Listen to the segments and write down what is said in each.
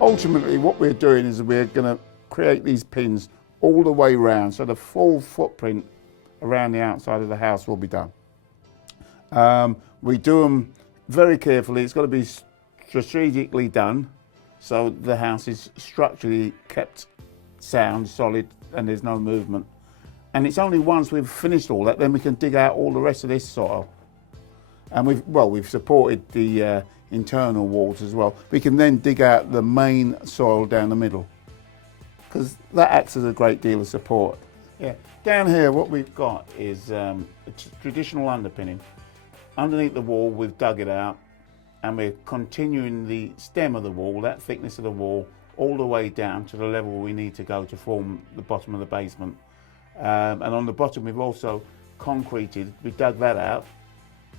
ultimately what we're doing is we're going to create these pins all the way around, so the full footprint around the outside of the house will be done. We do them very carefully. It's got to be strategically done so the house is structurally kept sound, solid, and there's no movement. And it's only once we've finished all that, then we can dig out all the rest of this soil. And we've supported the internal walls as well. We can then dig out the main soil down the middle, because that acts as a great deal of support. Yeah. Down here what we've got is a traditional underpinning. Underneath the wall we've dug it out, and we're continuing the stem of the wall, that thickness of the wall, all the way down to the level we need to go to form the bottom of the basement. And on the bottom we've also concreted, we dug that out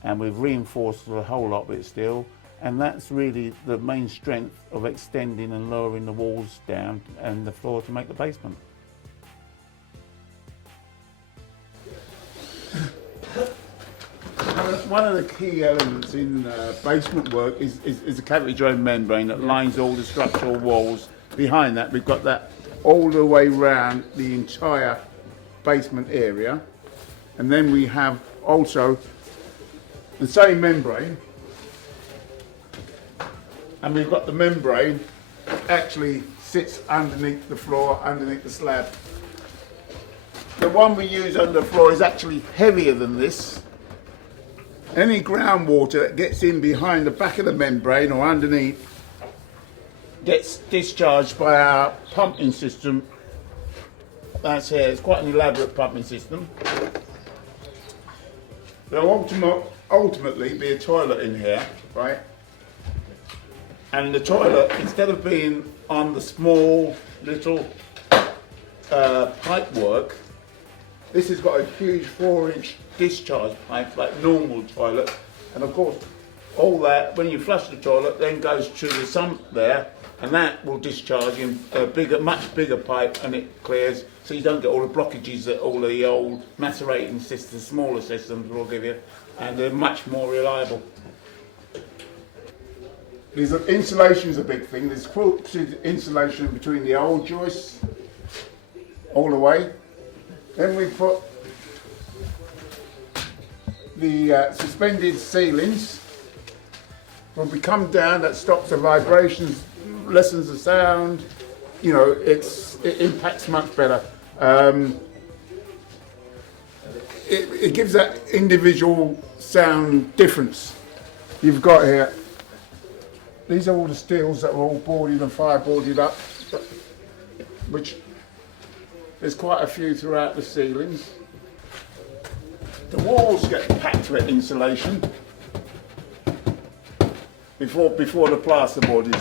and we've reinforced a whole lot of it still, and that's really the main strength of extending and lowering the walls down and the floor to make the basement. One of the key elements in basement work is the cavity drain membrane that lines all the structural walls. Behind that we've got that all the way round the entire basement area, and then we have also the same membrane, and we've got the membrane actually sits underneath the floor, underneath the slab. The one we use under the floor is actually heavier than this. Any groundwater that gets in behind the back of the membrane or underneath gets discharged by our pumping system. That's here. It's quite an elaborate pumping system. There'll ultimately be a toilet in here, right? And the toilet, instead of being on the small little pipe work, this has got a huge 4-inch discharge pipe like normal toilet, and of course all that, when you flush the toilet, then goes to the sump there, and that will discharge in a bigger, much bigger pipe, and it clears, so you don't get all the blockages that all the old macerating systems, smaller systems will give you, and they're much more reliable. Insulation is a big thing. There's quilted insulation between the old joists all the way. Then we put the suspended ceilings. When we come down, that stops the vibrations, lessens the sound. You know, it impacts much better. It gives that individual sound difference. You've got here, these are all the steels that were all boarded and fireboarded up, which there's quite a few throughout the ceilings. The walls get packed with insulation before the plasterboard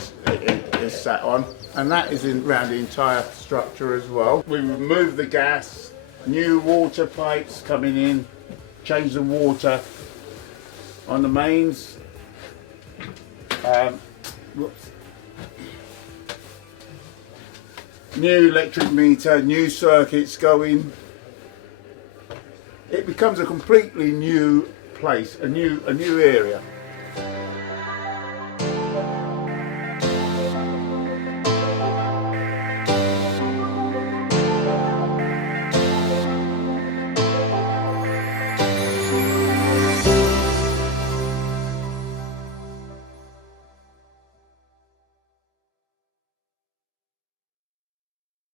is sat on, and that is around the entire structure as well. We remove the gas, new water pipes coming in, change the water on the mains. New electric meter, new circuits going. It becomes a completely new place, a new area.